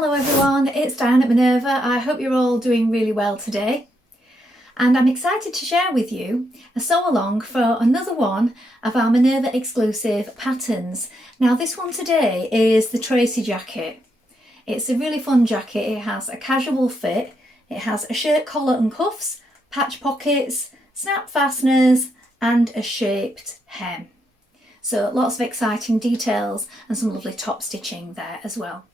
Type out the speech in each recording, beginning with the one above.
Hello everyone, it's Dianne at Minerva. I hope you're all doing really well today. And I'm excited to share with you a sew along for another one of our Minerva exclusive patterns. Now this one today is the Tracey Jacket. It's a really fun jacket. It has a casual fit, it has a shirt collar and cuffs, patch pockets, snap fasteners and a shaped hem. So lots of exciting details and some lovely top stitching there as well.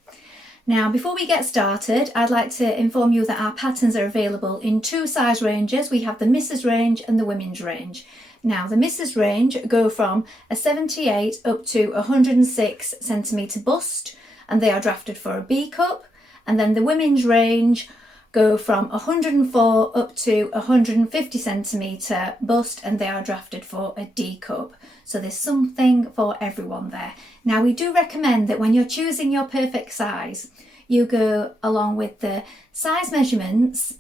Now before we get started, I'd like to inform you that our patterns are available in two size ranges. We have the Mrs range and the Women's range. Now the Mrs range go from a 78 up to 106 centimetre bust and they are drafted for a B cup, and then the Women's range go from 104 up to 150 centimetre bust and they are drafted for a D cup. So there's something for everyone there. Now we do recommend that when you're choosing your perfect size, you go along with the size measurements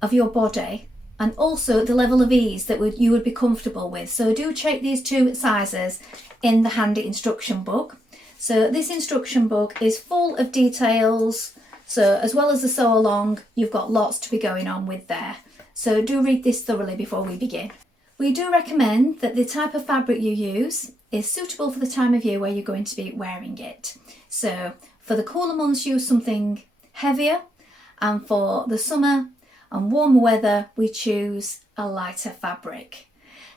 of your body and also the level of ease that you would be comfortable with. So do check these two sizes in the handy instruction book. So this instruction book is full of details. So as well as the sew along, you've got lots to be going on with there. So do read this thoroughly before we begin. We do recommend that the type of fabric you use is suitable for the time of year where you're going to be wearing it. So for the cooler months, use something heavier, and for the summer and warmer weather, we choose a lighter fabric.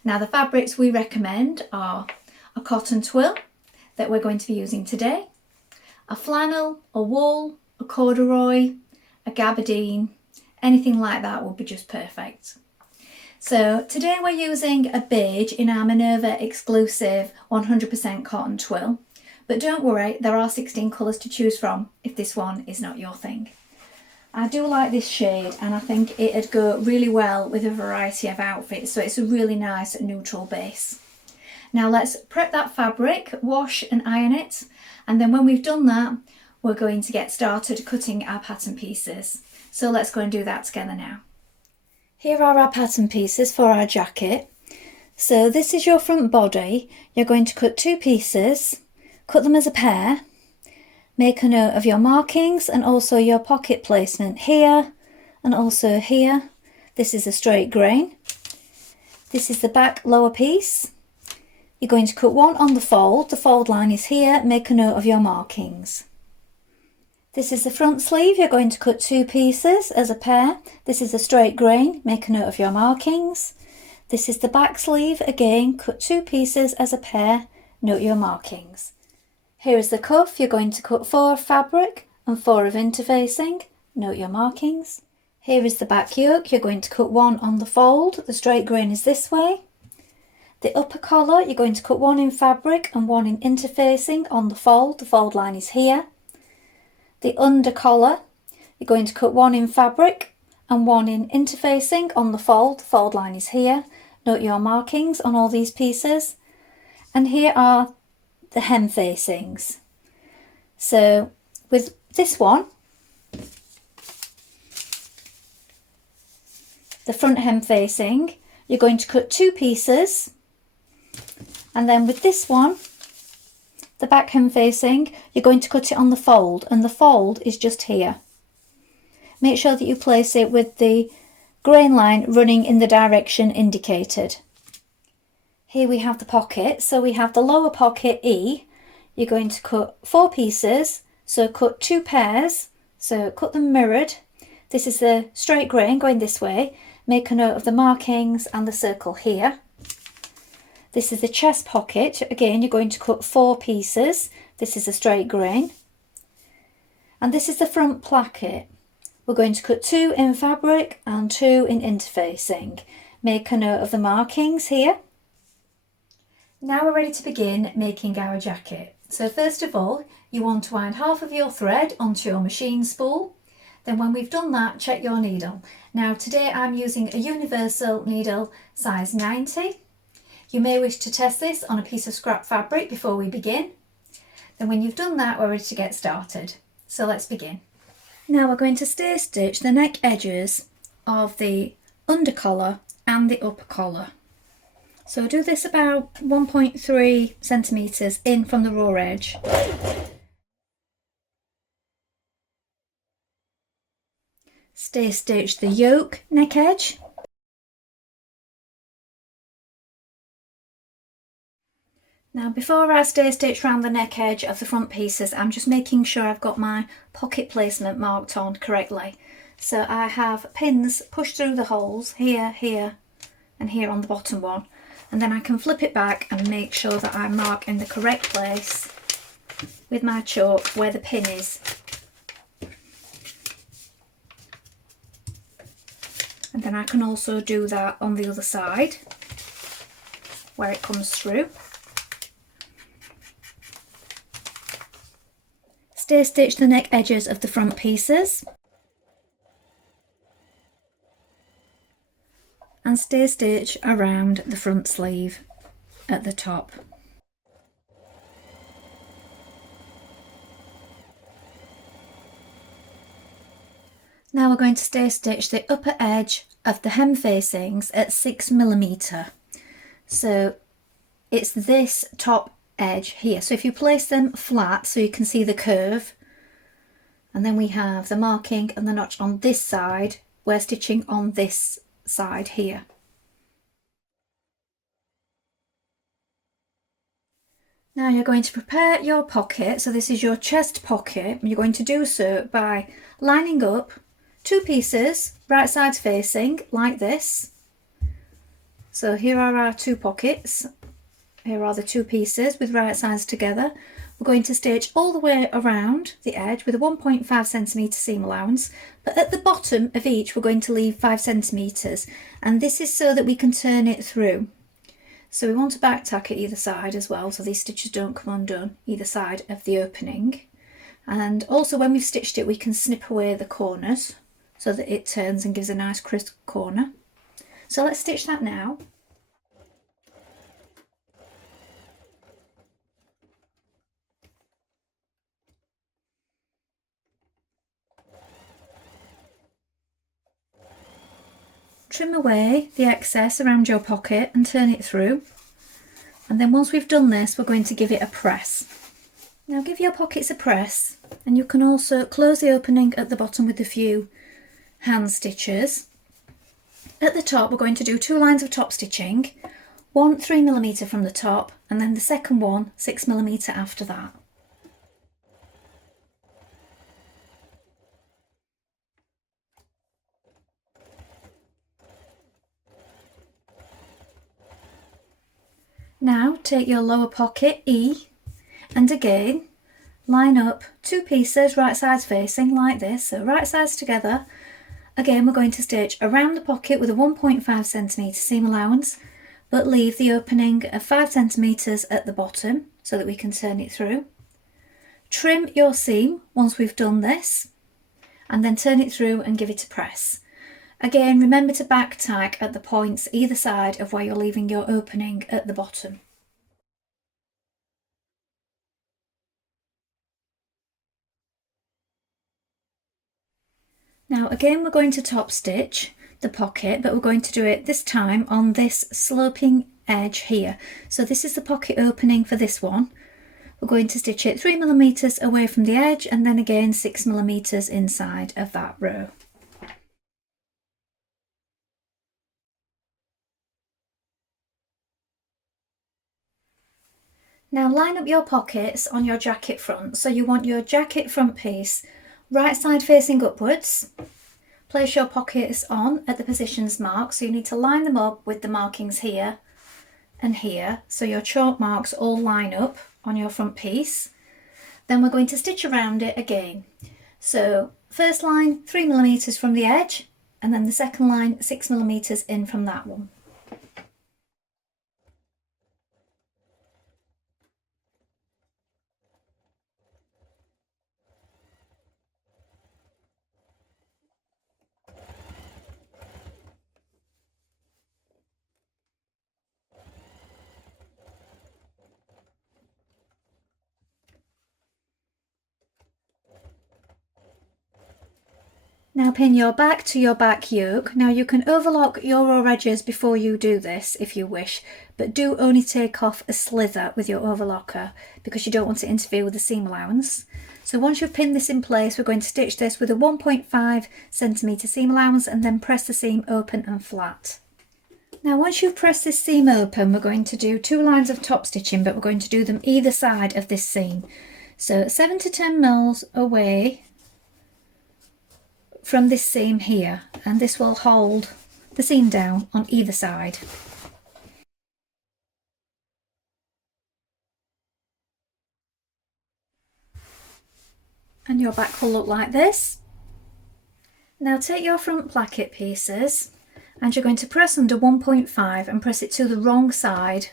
Now the fabrics we recommend are a cotton twill that we're going to be using today, a flannel, a wool, a corduroy, a gabardine, anything like that would be just perfect. So today we're using a beige in our Minerva exclusive 100% cotton twill, but don't worry, there are 16 colours to choose from if this one is not your thing. I do like this shade and I think it'd go really well with a variety of outfits, so it's a really nice neutral base. Now let's prep that fabric, wash and iron it, and then when we've done that, we're going to get started cutting our pattern pieces. So let's go and do that together now. Here are our pattern pieces for our jacket. So this is your front body. You're going to cut two pieces, cut them as a pair, make a note of your markings and also your pocket placement here and also here. This is a straight grain. This is the back lower piece. You're going to cut one on the fold line is here, make a note of your markings. This is the front sleeve, you're going to cut two pieces as a pair. This is a straight grain, make a note of your markings. This is the back sleeve, again, cut two pieces as a pair, note your markings. Here is the cuff, you're going to cut 4 of fabric and 4 of interfacing, note your markings. Here is the back yoke, you're going to cut 1 on the fold, the straight grain is this way. The upper collar, you're going to cut 1 in fabric and 1 in interfacing on the fold line is here. The under collar, you're going to cut 1 in fabric and 1 in interfacing on the fold line is here. Note your markings on all these pieces. And here are the hem facings. So with this one, the front hem facing, you're going to cut 2 pieces, and then with this one, the back hem facing, you're going to cut it on the fold, and the fold is just here. Make sure that you place it with the grain line running in the direction indicated. Here we have the pocket, so we have the lower pocket E. You're going to cut 4 pieces, so cut 2 pairs, so cut them mirrored. This is the straight grain going this way. Make a note of the markings and the circle here. This is the chest pocket. Again, you're going to cut 4 pieces. This is a straight grain. And this is the front placket. We're going to cut 2 in fabric and 2 in interfacing. Make a note of the markings here. Now we're ready to begin making our jacket. So first of all, you want to wind half of your thread onto your machine spool. Then when we've done that, check your needle. Now today I'm using a universal needle size 90. You may wish to test this on a piece of scrap fabric before we begin. Then when you've done that, we're ready to get started. So let's begin. Now we're going to stair stitch the neck edges of the under collar and the upper collar. So do this about 1.3 centimetres in from the raw edge. Stay stitch the yoke neck edge. Now before I stay stitch around the neck edge of the front pieces, I'm just making sure I've got my pocket placement marked on correctly. So I have pins pushed through the holes here, here and here on the bottom one, and then I can flip it back and make sure that I mark in the correct place with my chalk where the pin is. And then I can also do that on the other side where it comes through. Stay stitch the neck edges of the front pieces and stay stitch around the front sleeve at the top. Now we're going to stay stitch the upper edge of the hem facings at 6mm. So it's this top edge here. So if you place them flat so you can see the curve, and then we have the marking and the notch on this side, we're stitching on this side here. Now you're going to prepare your pocket. So this is your chest pocket, and you're going to do so by lining up two pieces right sides facing like this. So here are our two pockets. Here are the two pieces with right sides together. We're going to stitch all the way around the edge with a 1.5cm seam allowance, but at the bottom of each we're going to leave 5cm, and this is so that we can turn it through. So we want to back tack at either side as well, so these stitches don't come undone either side of the opening. And also when we've stitched it, we can snip away the corners so that it turns and gives a nice crisp corner. So let's stitch that now. Trim away the excess around your pocket and turn it through. And then once we've done this, we're going to give it a press. Now give your pockets a press, and you can also close the opening at the bottom with a few hand stitches. At the top we're going to do two lines of top stitching, one 3mm from the top and then the second one 6mm after that. Now take your lower pocket E and again line up two pieces right sides facing like this, so right sides together. Again we're going to stitch around the pocket with a 1.5cm seam allowance, but leave the opening of 5cm at the bottom so that we can turn it through. Trim your seam once we've done this and then turn it through and give it a press. Again, remember to back tack at the points either side of where you're leaving your opening at the bottom. Now again we're going to top stitch the pocket, but we're going to do it this time on this sloping edge here. So this is the pocket opening for this one. We're going to stitch it 3mm away from the edge and then again 6mm inside of that row. Now line up your pockets on your jacket front. So you want your jacket front piece right side facing upwards. Place your pockets on at the positions marked, so you need to line them up with the markings here and here, so your chalk marks all line up on your front piece. Then we're going to stitch around it again. So first line 3mm from the edge, and then the second line 6mm in from that one. Now pin your back to your back yoke. Now you can overlock your raw edges before you do this if you wish, but do only take off a slither with your overlocker because you don't want to interfere with the seam allowance. So once you've pinned this in place, we're going to stitch this with a 1.5cm seam allowance and then press the seam open and flat. Now once you've pressed this seam open, we're going to do 2 lines of top stitching, but we're going to do them either side of this seam. So 7 to 10 mils away from this seam here, and this will hold the seam down on either side. And your back will look like this. Now take your front placket pieces and you're going to press under 1.5 and press it to the wrong side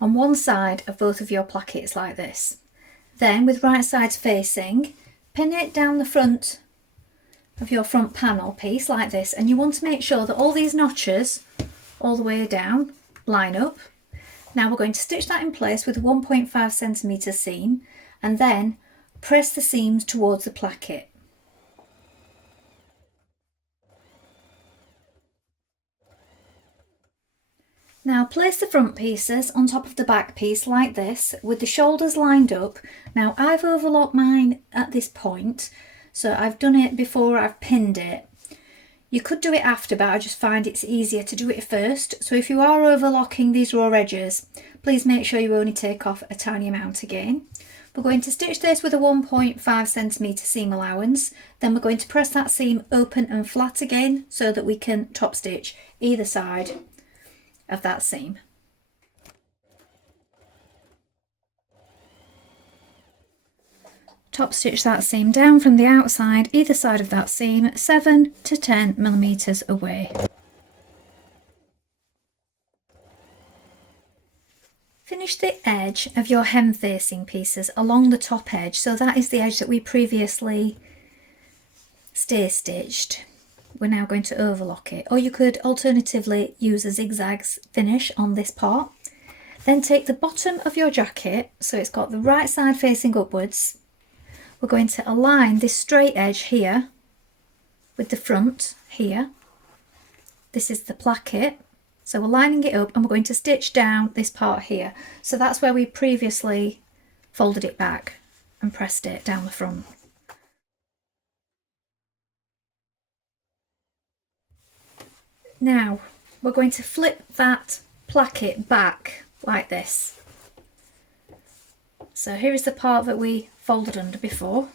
on one side of both of your plackets like this. Then with right sides facing, pin it down the front of your front panel piece like this, and you want to make sure that all these notches all the way down line up. Now we're going to stitch that in place with a 1.5cm seam and then press the seams towards the placket. Now place the front pieces on top of the back piece like this with the shoulders lined up. Now I've overlocked mine at this point, so I've done it before I've pinned it. You could do it after, but I just find it's easier to do it first. So if you are overlocking these raw edges, please make sure you only take off a tiny amount again. We're going to stitch this with a 1.5cm seam allowance. Then we're going to press that seam open and flat again so that we can top stitch either side of that seam. Top stitch that seam down from the outside, either side of that seam, 7 to 10 millimeters away. Finish the edge of your hem facing pieces along the top edge, so that is the edge that we previously stay stitched. We're now going to overlock it, or you could alternatively use a zigzags finish on this part. Then take the bottom of your jacket, so it's got the right side facing upwards. We're going to align this straight edge here with the front here. This is the placket, so we're lining it up and we're going to stitch down this part here. So that's where we previously folded it back and pressed it down the front. Now we're going to flip that placket back like this. So here is the part that we folded under before,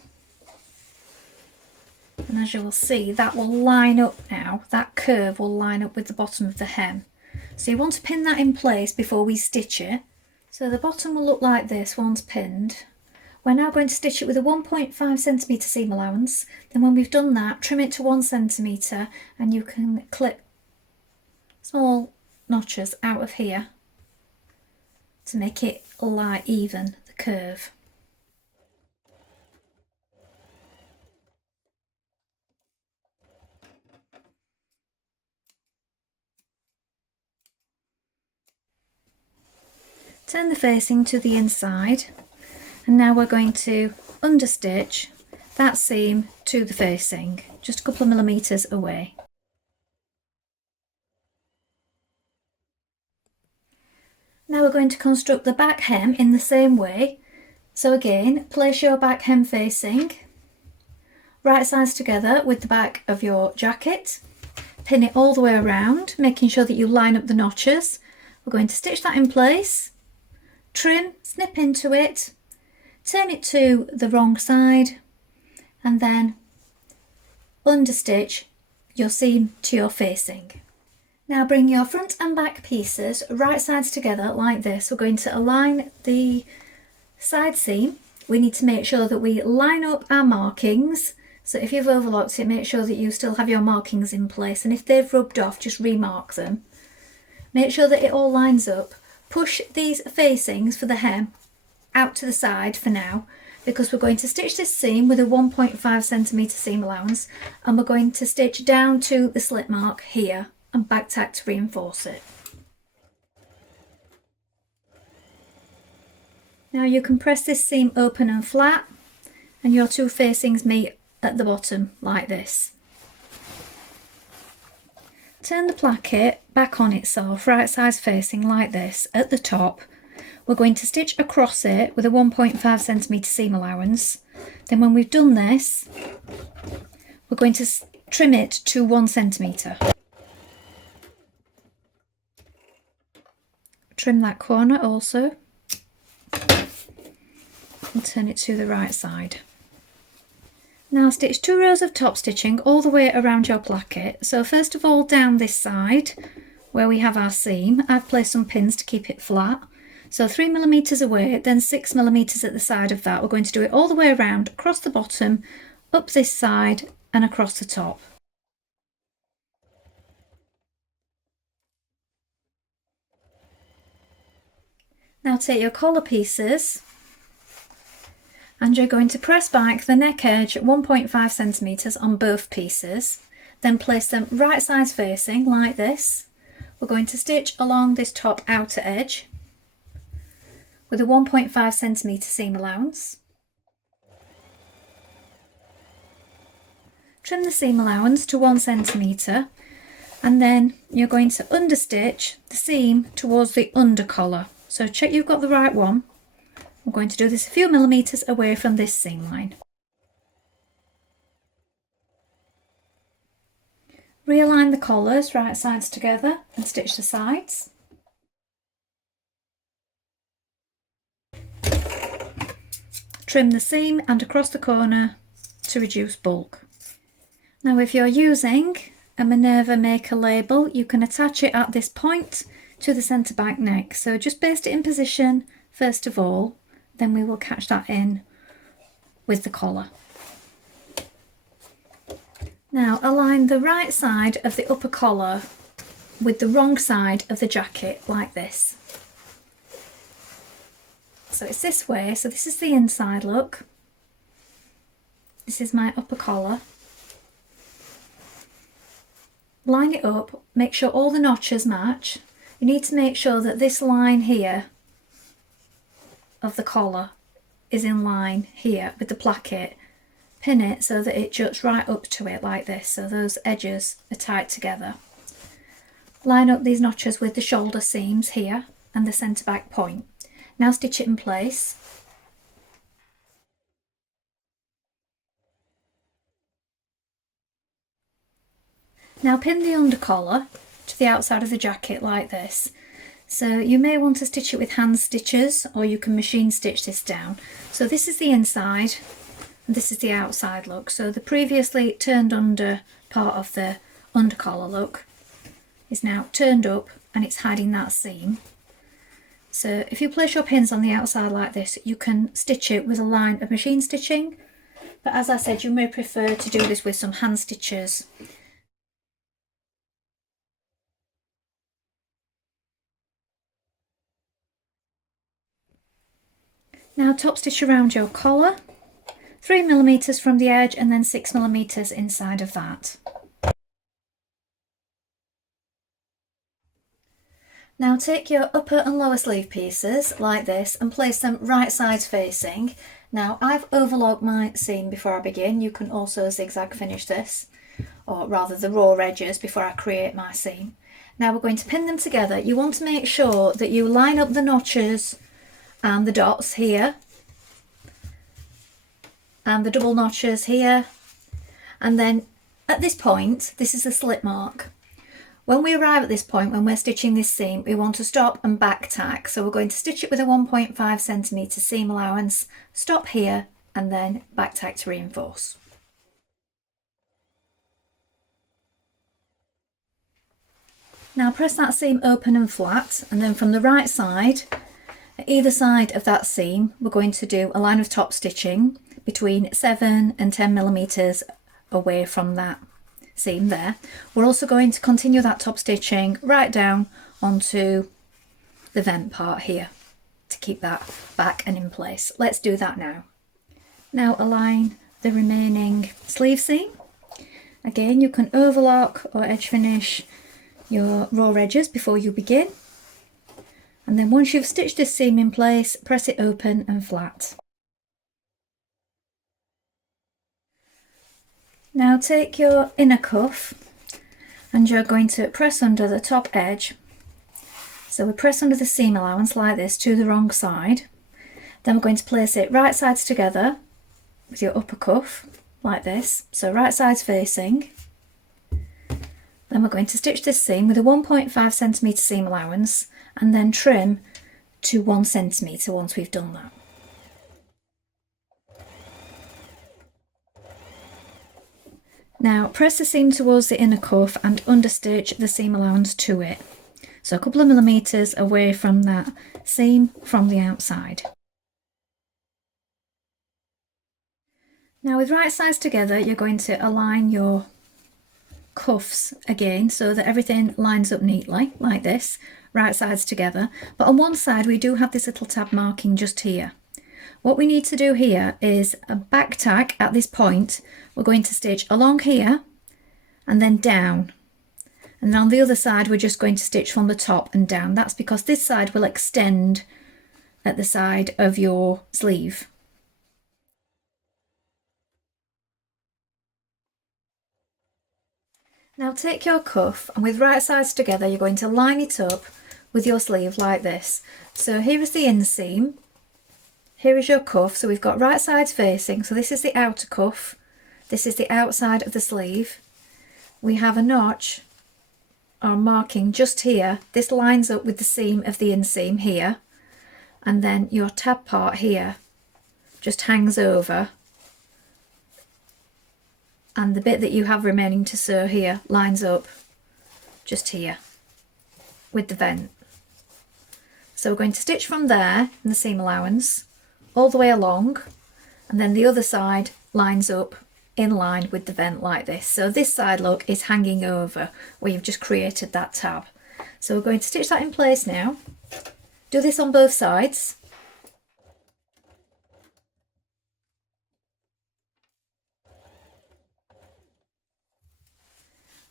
and as you will see, that will line up now, that curve will line up with the bottom of the hem. So you want to pin that in place before we stitch it. So the bottom will look like this once pinned. We're now going to stitch it with a 1.5cm seam allowance. Then when we've done that, trim it to 1cm and you can clip small notches out of here to make it lie even, the curve. Turn the facing to the inside, and now we're going to understitch that seam to the facing, just a couple of millimeters away. Now we're going to construct the back hem in the same way. So again, place your back hem facing, right sides together with the back of your jacket, pin it all the way around, making sure that you line up the notches. We're going to stitch that in place, trim, snip into it, turn it to the wrong side, and then understitch your seam to your facing. Now bring your front and back pieces right sides together like this. We're going to align the side seam. We need to make sure that we line up our markings. So if you've overlocked it, make sure that you still have your markings in place, and if they've rubbed off, just remark them. Make sure that it all lines up. Push these facings for the hem out to the side for now, because we're going to stitch this seam with a 1.5cm seam allowance, and we're going to stitch down to the slit mark here and back tack to reinforce it. Now you can press this seam open and flat, and your two facings meet at the bottom like this. Turn the placket back on itself, right sides facing like this at the top. We're going to stitch across it with a 1.5cm seam allowance. Then when we've done this, we're going to trim it to 1cm. Trim that corner also and turn it to the right side. Now stitch 2 rows of top stitching all the way around your placket. So first of all, down this side where we have our seam, I've placed some pins to keep it flat. So 3mm away, then 6mm at the side of that. We're going to do it all the way around, across the bottom, up this side and across the top. Now take your collar pieces and you're going to press back the neck edge at 1.5cm on both pieces, then place them right sides facing like this. We're going to stitch along this top outer edge with a 1.5cm seam allowance. Trim the seam allowance to 1cm and then you're going to understitch the seam towards the under collar. So check you've got the right one. We're going to do this a few millimetres away from this seam line. Realign the collars right sides together and stitch the sides. Trim the seam and across the corner to reduce bulk. Now if you're using a Minerva Maker label, you can attach it at this point to the centre back neck. So just baste it in position first of all, then we will catch that in with the collar. Now align the right side of the upper collar with the wrong side of the jacket like this. So it's this way, so this is the inside look. This is my upper collar. Line it up, make sure all the notches match. You need to make sure that this line here of the collar is in line here with the placket. Pin it so that it juts right up to it like this, so those edges are tight together. Line up these notches with the shoulder seams here and the centre back point. Now stitch it in place. Now pin the under collar to the outside of the jacket like this. So you may want to stitch it with hand stitches or you can machine stitch this down. So this is the inside and this is the outside look. So the previously turned under part of the under collar look is now turned up and it's hiding that seam. So if you place your pins on the outside like this, you can stitch it with a line of machine stitching. But as I said, you may prefer to do this with some hand stitches. Now top stitch around your collar, 3mm from the edge and then 6mm inside of that. Now take your upper and lower sleeve pieces like this and place them right sides facing. Now I've overlocked my seam before I begin. You can also zigzag finish this, or rather the raw edges before I create my seam. Now we're going to pin them together. You want to make sure that you line up the notches and the dots here and the double notches here, and then at this point this is a slip mark. When we arrive at this point, when we're stitching this seam, we want to stop and back tack. So we're going to stitch it with a 1.5cm seam allowance, stop here and then back tack to reinforce. Now press that seam open and flat, and then from the right side, at either side of that seam, we're going to do a line of top stitching between 7 and 10mm away from that seam there. We're also going to continue that top stitching right down onto the vent part here to keep that back and in place. Let's do that now. Now align the remaining sleeve seam. Again, you can overlock or edge finish your raw edges before you begin. And then once you've stitched this seam in place, press it open and flat. Now take your inner cuff and you're going to press under the top edge. So we press under the seam allowance like this to the wrong side. Then we're going to place it right sides together with your upper cuff like this. So right sides facing. Then we're going to stitch this seam with a 1.5 centimetre seam allowance and then trim to 1 centimetre once we've done that. Now press the seam towards the inner cuff and understitch the seam allowance to it. So a couple of millimetres away from that seam from the outside. Now with right sides together, you're going to align your cuffs again so that everything lines up neatly like this, right sides together. But on one side we do have this little tab marking just here. What we need to do here is a back tack at this point. We're going to stitch along here and then down. And then on the other side we're just going to stitch from the top and down. That's because this side will extend at the side of your sleeve. Now take your cuff and with right sides together you're going to line it up with your sleeve like this. So here is the inseam, here is your cuff, so we've got right sides facing, so this is the outer cuff, this is the outside of the sleeve. We have a notch or marking just here, this lines up with the seam of the inseam here, and then your tab part here just hangs over, and the bit that you have remaining to sew here lines up just here with the vent. So we're going to stitch from there in the seam allowance all the way along, and then the other side lines up in line with the vent like this. So this side, look, is hanging over where you've just created that tab. So we're going to stitch that in place now. Do this on both sides.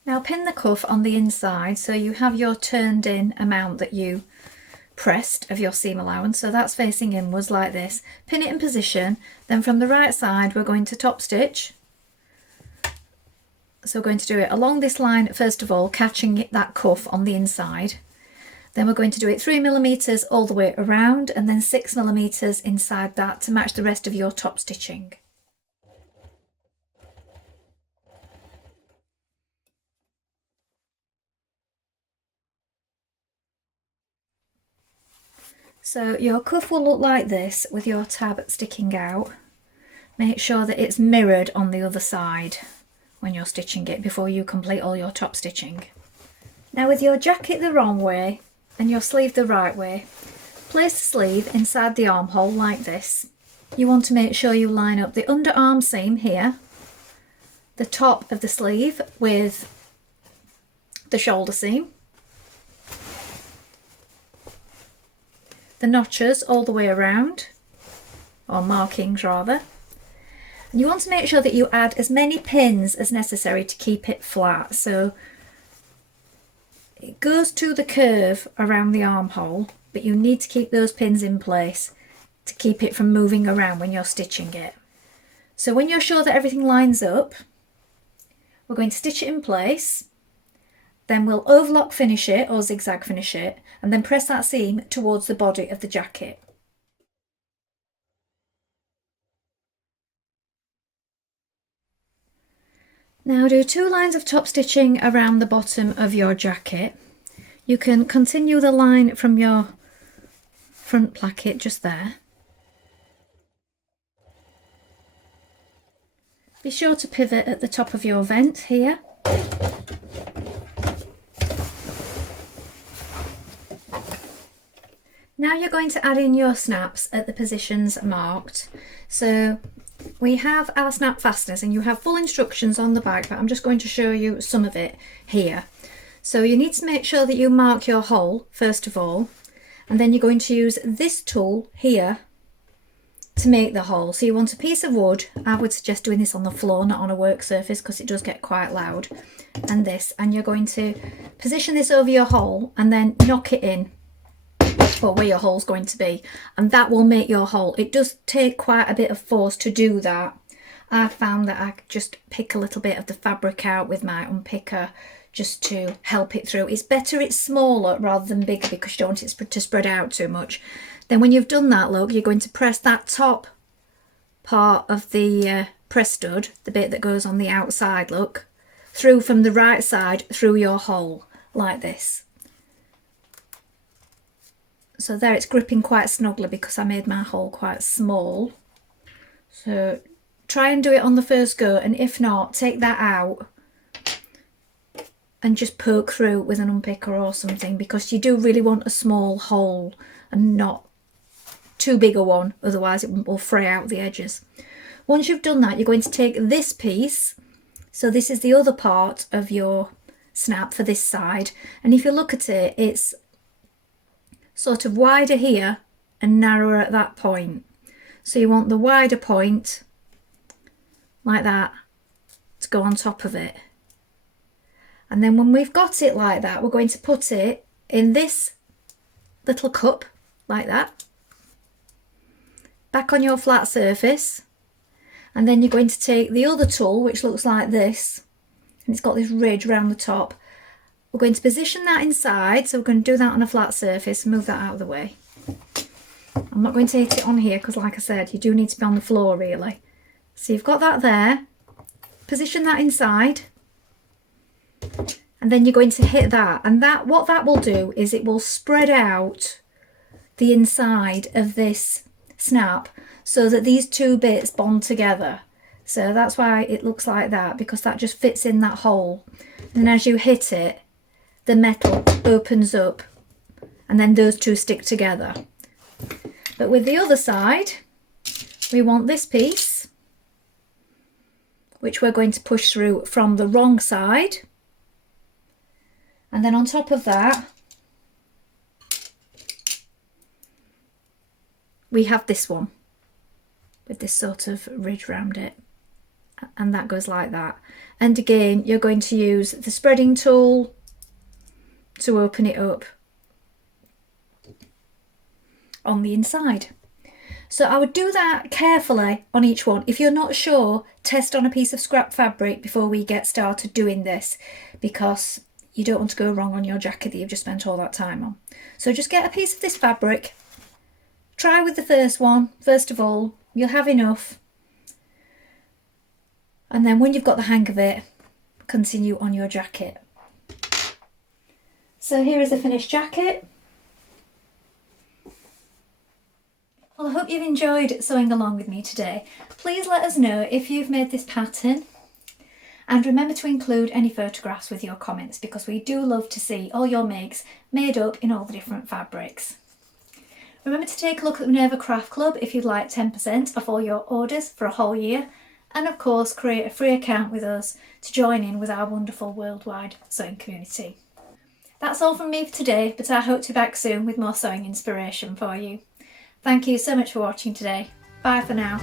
Now pin the cuff on the inside so you have your turned in amount that you pressed of your seam allowance, so that's facing inwards like this. Pin it in position, then from the right side we're going to top stitch. So we're going to do it along this line first of all, catching that cuff on the inside. Then we're going to do it 3mm all the way around and then 6mm inside that to match the rest of your top stitching. So your cuff will look like this with your tab sticking out. Make sure that it's mirrored on the other side when you're stitching it before you complete all your top stitching. Now with your jacket the wrong way and your sleeve the right way, place the sleeve inside the armhole like this. You want to make sure you line up the underarm seam here, the top of the sleeve with the shoulder seam, the notches all the way around, or markings rather. And you want to make sure that you add as many pins as necessary to keep it flat. So it goes to the curve around the armhole, but you need to keep those pins in place to keep it from moving around when you're stitching it. So when you're sure that everything lines up, we're going to stitch it in place. Then we'll overlock finish it or zigzag finish it and then press that seam towards the body of the jacket. Now do 2 lines of top stitching around the bottom of your jacket. You can continue the line from your front placket just there. Be sure to pivot at the top of your vent here. Now you're going to add in your snaps at the positions marked. So we have our snap fasteners and you have full instructions on the back, but I'm just going to show you some of it here. So you need to make sure that you mark your hole first of all, and then you're going to use this tool here to make the hole. So you want a piece of wood. I would suggest doing this on the floor, not on a work surface, because it does get quite loud. And this, and you're going to position this over your hole and then knock it in, or where your hole's going to be, and that will make your hole. It does take quite a bit of force to do that, I found that I just pick a little bit of the fabric out with my unpicker just to help it through. It's better it's smaller rather than bigger because you don't want it to spread out too much. Then when you've done that, look, you're going to press that top part of the press stud, the bit that goes on the outside, look, through from the right side through your hole like this. So there, it's gripping quite snugly because I made my hole quite small. So try and do it on the first go, and if not, take that out and just poke through with an unpicker or something, because you do really want a small hole and not too big a one, otherwise it will fray out the edges. Once you've done that, you're going to take this piece, so this is the other part of your snap for this side, and if you look at it, it's sort of wider here and narrower at that point. So you want the wider point like that to go on top of it. And then when we've got it like that, we're going to put it in this little cup like that, back on your flat surface, and then you're going to take the other tool, which looks like this, and it's got this ridge around the top. We're going to position that inside, so we're going to do that on a flat surface and move that out of the way. I'm not going to hit it on here because, like I said, you do need to be on the floor really. So you've got that there, position that inside, and then you're going to hit that, and that, what that will do is it will spread out the inside of this snap so that these two bits bond together. So that's why it looks like that, because that just fits in that hole, and as you hit it, the metal opens up and then those two stick together. But with the other side, we want this piece, which we're going to push through from the wrong side, and then on top of that we have this one with this sort of ridge around it, and that goes like that. And again, you're going to use the spreading tool to open it up on the inside. So I would do that carefully on each one. If you're not sure, test on a piece of scrap fabric before we get started doing this, because you don't want to go wrong on your jacket that you've just spent all that time on. So just get a piece of this fabric, try with the first one first of all, you'll have enough, and then when you've got the hang of it, continue on your jacket. So here is the finished jacket. Well, I hope you've enjoyed sewing along with me today. Please let us know if you've made this pattern, and remember to include any photographs with your comments, because we do love to see all your makes made up in all the different fabrics. Remember to take a look at the Minerva Craft Club if you'd like 10% off all your orders for a whole year, and of course create a free account with us to join in with our wonderful worldwide sewing community. That's all from me for today, but I hope to be back soon with more sewing inspiration for you. Thank you so much for watching today. Bye for now.